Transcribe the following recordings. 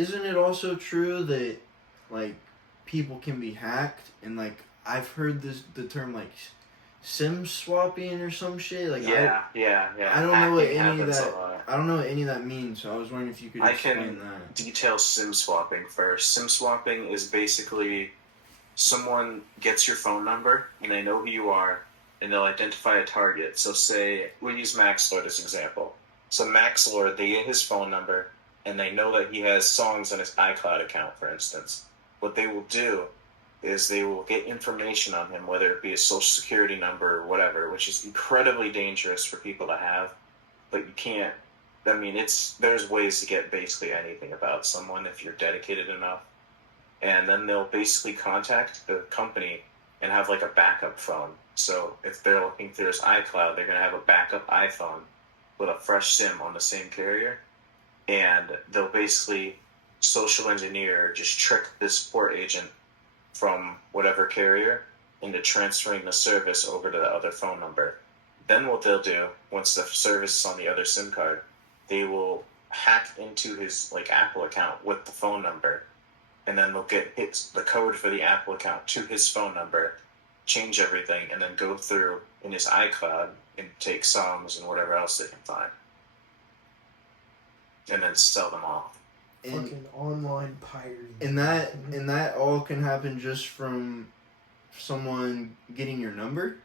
isn't it also true that like people can be hacked and like I've heard the term like SIM swapping or some shit. Like Yeah. I don't know what Hacking any of happens a that. lot. I don't know what any of that means. So I was wondering if you could I explain can that. detail SIM swapping first. SIM swapping is basically someone gets your phone number and they know who you are and they'll identify a target. So say we use Max Lord as an example. So Max Lord, they get his phone number and they know that he has songs on his iCloud account, for instance. What they will do is they will get information on him, whether it be a social security number or whatever, which is incredibly dangerous for people to have. But you can't. I mean, there's ways to get basically anything about someone if you're dedicated enough, and then they'll basically contact the company and have like a backup phone. So if they're looking through his iCloud, they're gonna have a backup iPhone with a fresh SIM on the same carrier, and they'll basically social engineer, just trick this support agent from whatever carrier into transferring the service over to the other phone number. Then what they'll do, once the service is on the other SIM card, they will hack into his like Apple account with the phone number, and then they'll get the code for the Apple account to his phone number, change everything, and then go through in his iCloud and take songs and whatever else they can find, and then sell them off. Fucking online pirating. And that all can happen just from someone getting your number?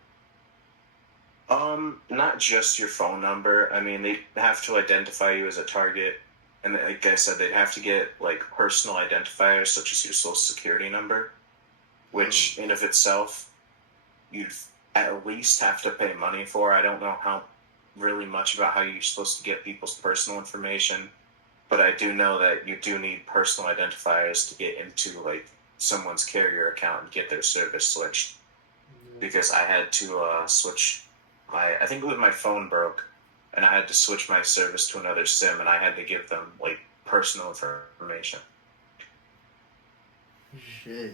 Not just your phone number. I mean, they have to identify you as a target, and like I said, they'd have to get like personal identifiers such as your social security number, which in of itself you'd at least have to pay money for. I don't know how really much about how you're supposed to get people's personal information, but I do know that you do need personal identifiers to get into like someone's carrier account and get their service switched. Because I had to switch I think it was my phone broke, and I had to switch my service to another SIM, and I had to give them like personal information. Shit.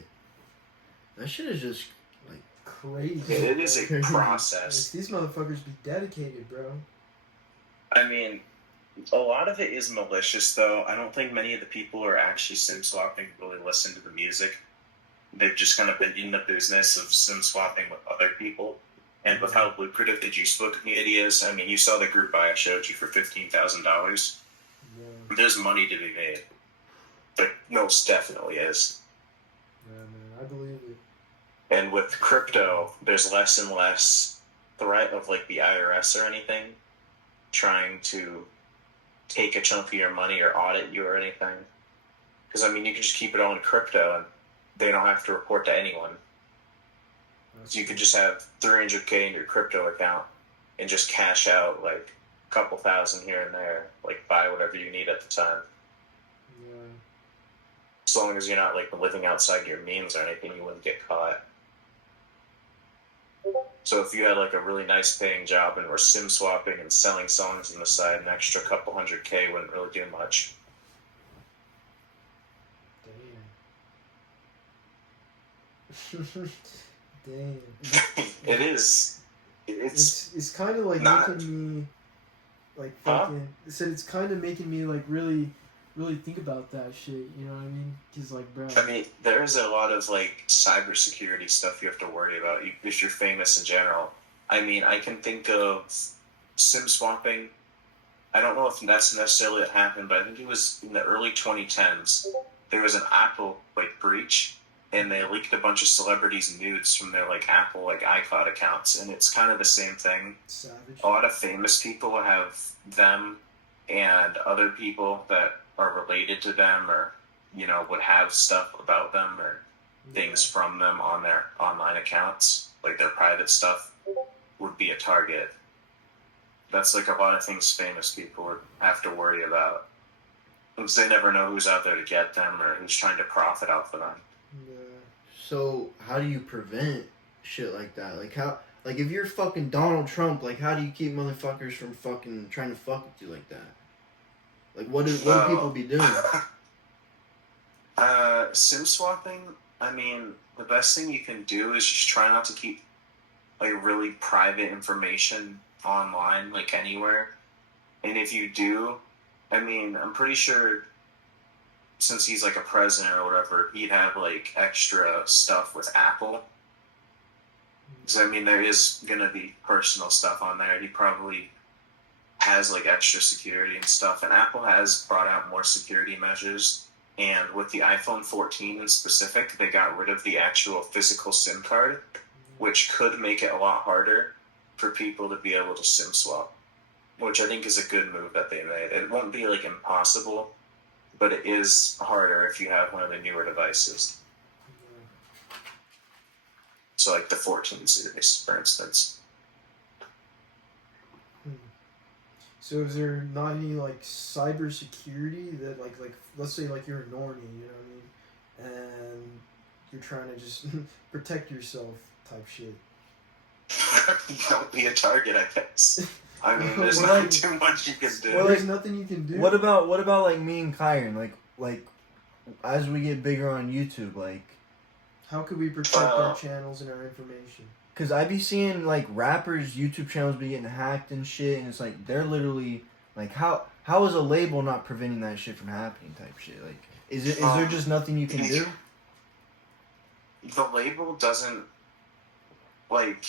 That shit is just like crazy. It is a process. Like, these motherfuckers be dedicated, bro. I mean, a lot of it is malicious, though. I don't think many of the people who are actually SIM swapping really listen to the music. They've just kind of been in the business of SIM swapping with other people. And with how lucrative the Juice WRLD community is, I mean, you saw the group buy I showed you for $15,000. Yeah. There's money to be made. There most definitely is. Yeah, man, I believe it. And with crypto, there's less and less threat of like the IRS or anything trying to take a chunk of your money or audit you or anything. Because, I mean, you can just keep it all in crypto and they don't have to report to anyone. So you could just have $300K in your crypto account and just cash out like a couple thousand here and there, like buy whatever you need at the time. Yeah. As long as you're not like living outside your means or anything, you wouldn't get caught. So if you had like a really nice paying job and were SIM swapping and selling songs on the side, an extra couple $100K wouldn't really do much. Damn. Damn. It is. It's kind of like not making me like fucking. It said it's kind of making me like really think about that shit. You know what I mean? Cause like, bro. I mean, there's a lot of like cybersecurity stuff you have to worry about if you're famous in general. I mean, I can think of SIM swapping. I don't know if that's necessarily what happened, but I think it was in the early 2010s. There was an Apple like breach, and they leaked a bunch of celebrities' nudes from their like Apple like iCloud accounts, and it's kind of the same thing. Savage. A lot of famous people have them, and other people that are related to them, or would have stuff about them or things from them on their online accounts, like their private stuff, would be a target. That's like a lot of things famous people would have to worry about, because they never know who's out there to get them or who's trying to profit off of them. Yeah. So how do you prevent shit like that? Like how? Like if you're fucking Donald Trump, like how do you keep motherfuckers from fucking trying to fuck with you like that? Like what do people be doing? SIM swapping. I mean, the best thing you can do is just try not to keep like really private information online, like anywhere. And if you do, I mean, I'm pretty sure since he's like a president or whatever, he'd have like extra stuff with Apple. So I mean, there is gonna be personal stuff on there. He probably has like extra security and stuff, and Apple has brought out more security measures. And with the iPhone 14 in specific, they got rid of the actual physical SIM card, which could make it a lot harder for people to be able to SIM swap, which I think is a good move that they made. It won't be like impossible, but it is harder if you have one of the newer devices. So like the 14 series, for instance. So is there not any like cybersecurity that like let's say like you're a normie, you know what I mean, and you're trying to just protect yourself type shit. Don't be a target, I guess. I mean, there's Well, not too much you can do. Well, there's nothing you can do. What about like me and Kyron? Like as we get bigger on YouTube, like How could we protect our channels and our information? cause I be seeing like rappers' YouTube channels be getting hacked and shit, and it's like they're literally like how is a label not preventing that shit from happening type shit? Like is there just nothing you can do? The label doesn't like.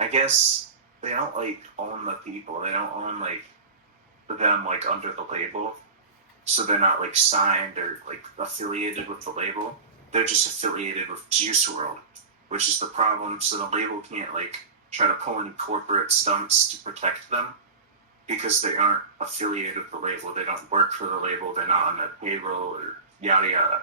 I guess they don't like own the people. They don't own like them like under the label, so they're not like signed or like affiliated with the label. They're just affiliated with Juice WRLD, which is the problem. So the label can't like try to pull any corporate stunts to protect them because they aren't affiliated with the label. They don't work for the label. They're not on that payroll or yada yada.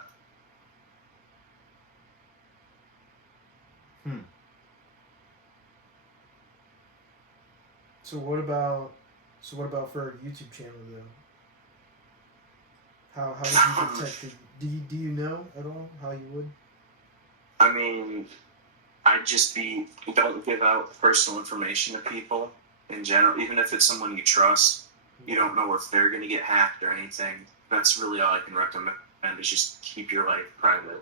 So what about for our YouTube channel though? How would you protect it? Do you know at all how you would? I mean, I'd just don't give out personal information to people in general, even if it's someone you trust. You don't know if they're going to get hacked or anything. That's really all I can recommend, is just keep your life private.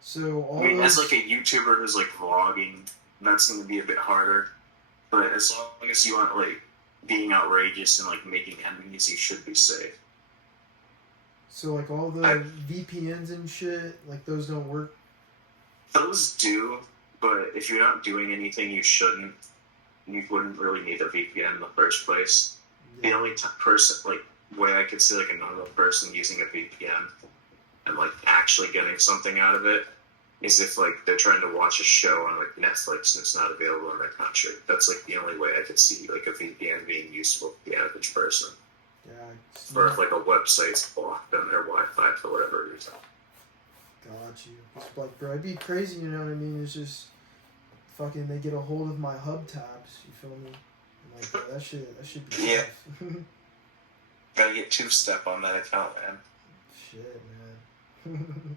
So as like a YouTuber who's like vlogging, that's going to be a bit harder. But as long as you aren't like being outrageous and like making enemies, you should be safe. So like all the VPNs and shit, like those don't work? Those do, but if you're not doing anything you shouldn't, you wouldn't really need a VPN in the first place. Yeah. The only way I could see like a normal person using a VPN and like actually getting something out of it is if like they're trying to watch a show on like Netflix and it's not available in their country. That's like the only way I could see like a VPN being useful for the average person. Yeah. Or if like a website's blocked on their Wi-Fi for whatever reason. Got you. It's like, bro, it'd be crazy, you know what I mean? It's just fucking they get a hold of my hub tabs, you feel me? I'm like, bro, that should be yeah. tough. Gotta get two-step on that account, man. Shit, man.